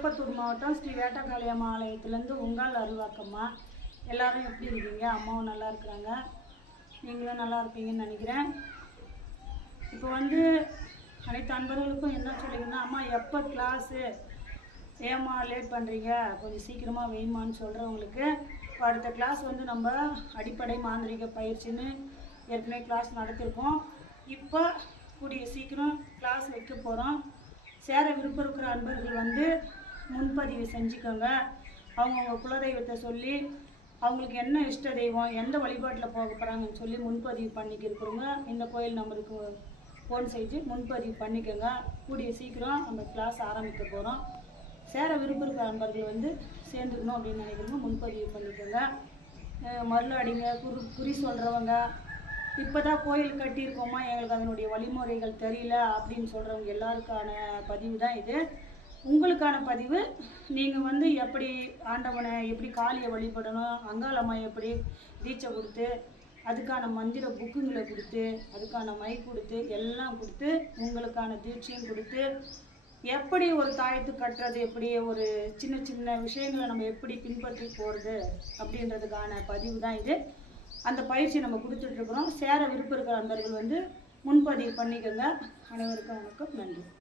திருப்பத்தூர் மாவட்டம் ஸ்ரீ வேட்டக்காளியம்மா ஆலயத்துலேருந்து உங்கள் அருள்வாக்கம்மா. எல்லோரும் எப்படி இருக்கீங்க? அம்மாவும் நல்லா இருக்கிறாங்க, நீங்களும் நல்லா இருப்பீங்கன்னு நினைக்கிறேன். இப்போ அனைத்து அன்பர்களுக்கும் என்ன சொல்லிங்கன்னா, அம்மா எப்போ கிளாஸு, ஏம்மா லேட் பண்ணுறீங்க, கொஞ்சம் சீக்கிரமாக வெயிமான்னு சொல்கிறவங்களுக்கு இப்போ அடுத்த கிளாஸ் நம்ம அடிப்படை மாந்திரிக பயிற்சின்னு ஏற்கனவே கிளாஸ் நடத்திருக்கோம். இப்போ கூடிய சீக்கிரம் கிளாஸ் வைக்க போகிறோம். சேர விருப்பம் இருக்கிற அன்பர்கள் முன்பதிவு செஞ்சுக்கோங்க. அவங்கவுங்க குலதெய்வத்தை சொல்லி அவங்களுக்கு என்ன இஷ்ட தெய்வம், எந்த வழிபாட்டில் போக போகிறாங்கன்னு சொல்லி முன்பதிவு பண்ணிக்கிறவங்க இந்த கோயில் நம்பருக்கு ஃபோன் செஞ்சு முன்பதிவு பண்ணிக்கோங்க. கூடிய சீக்கிரம் நம்ம கிளாஸ் ஆரம்பிக்க போகிறோம். சேர விருப்பம் இருக்கிற அன்பர்கள் சேர்ந்துக்கணும் அப்படின்னு நினைக்கிறவங்க முன்பதிவு பண்ணிக்கோங்க. மருளாடிங்க, குறி சொல்கிறவங்க, இப்போ தான் கோயில் கட்டியிருக்கோமா, எங்களுக்கு அதனுடைய வழிமுறைகள் தெரியல அப்படின்னு சொல்கிறவங்க எல்லாருக்கான பதிவு தான் இது. உங்களுக்கான பதிவு. நீங்கள் எப்படி ஆண்டவனை, எப்படி காளியை வழிபடணும், அங்காளம்மா எப்படி தீட்சை கொடுத்து அதுக்கான மந்திர புக்குங்களை கொடுத்து அதுக்கான மை கொடுத்து எல்லாம் கொடுத்து உங்களுக்கான தீட்சையும் கொடுத்து எப்படி ஒரு தாயத்து கட்டுறது, எப்படி ஒரு சின்ன சின்ன விஷயங்களை நம்ம எப்படி பின்பற்றி போகிறது அப்படின்றதுக்கான பதிவு தான் இது. அந்த பயிற்சி நம்ம கொடுத்துட்ருக்குறோம். சேர விருப்பம் இருக்கிற அன்பர்கள் முன்பதிவு பண்ணிக்கோங்க. அனைவருக்கும் வணக்கம், நன்றி.